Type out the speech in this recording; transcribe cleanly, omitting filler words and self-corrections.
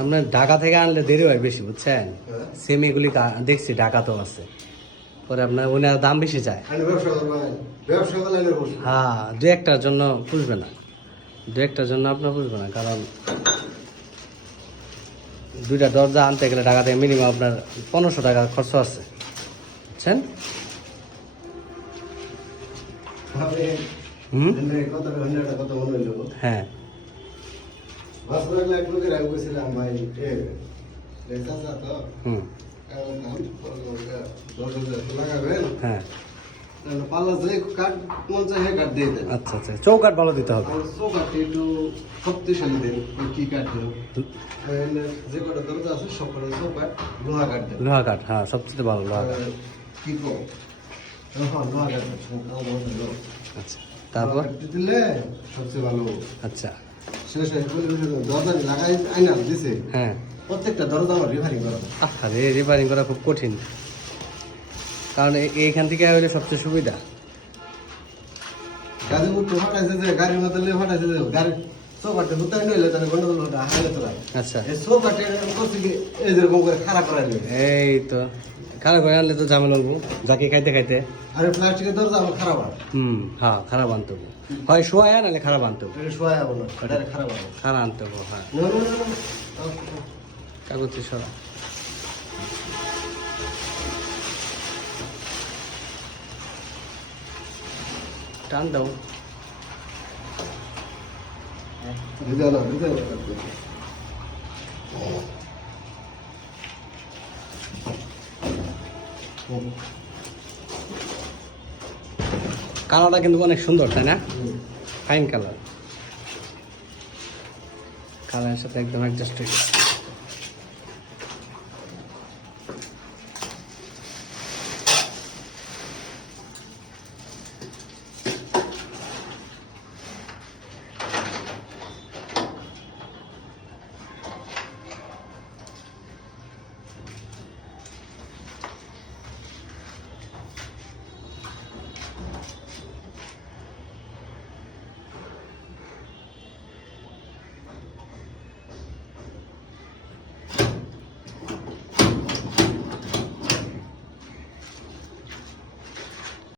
আপনার ঢাকা থেকে আনলে দেরি হয় বেশি, বুঝছেন? সেম এগুলি দেখছি ঢাকাতেও আছে, পরে আপনার ওনার দাম বেশি চায়। হ্যাঁ, দু একটার জন্য পুষবে না, দু একটার জন্য আপনার পুষবে না, কারণ দুইটা দরজা আনতে গেলে ঢাকা থেকে মিনিমাম আপনার 1500 টাকা খরচ আছে, বুঝছেন? হ্যাঁ, হ্যাঁ, পাল্লা যে কাঠ মন চায় হ্যাঁ কাঠ দিয়ে দেন। আচ্ছা আচ্ছা, চৌকাঠ ভালো দিতে হবে। চৌকাঠটা একটু শক্তিশালী দেন, কি কাঠ দেন? যে কটা দরজা আছে সব কটা চৌকাঠ লোহা কাঠ দেন। লোহা কাঠ, হ্যাঁ, সবচেয়ে ভালো লোহা কাঠ। কি কো? হ্যাঁ, লোহা কাঠ। আচ্ছা, তারপর দিলে সবচেয়ে ভালো। আচ্ছা, শেষ হয়ে দরজা লাগাই আইনা দিছে। হ্যাঁ, প্রত্যেকটা দরজা আমার রিফারিং করা। আরে রিপেয়ারিং করা খুব কঠিন, কারণ এইখান থেকে হলে সবচেয়ে সুবিধা। গাড়ি উঠতে ফাটাইছে যে গাড়ির মধ্যে লিয়ে ফাটাইছে যে গাড়ি চৌকাঠে হুতাই নইলে তাহলে গন্ডগোল হতে হাইলে তোলা। আচ্ছা, এই চৌকাঠে করছে কি এই যেরকম করে খাড়া করাই নেই। এই তো খারাপ করে আনলে তো ঝামেলা হবো, যাকে খাইতে খাইতে। আরে প্লাস্টিকের দরজা আমার খারাপ হয়। হ্যাঁ, খারাপ আনতে হবো, হয় শোয়া নাহলে খারাপ আনতে হবো। এটা শোয়া যাবো না, ডাইরেক্ট খারাপ হবে। খারাপ আনতে হবো, হ্যাঁ। না না না না। কাগজ সরা, টান দাও। ভিজা না ভিজা না। কালারটা কিন্তু অনেক সুন্দর, তাই না? ফাইন কালার, কালারের সাথে একদম অ্যাডজাস্ট হয়ে গেছে।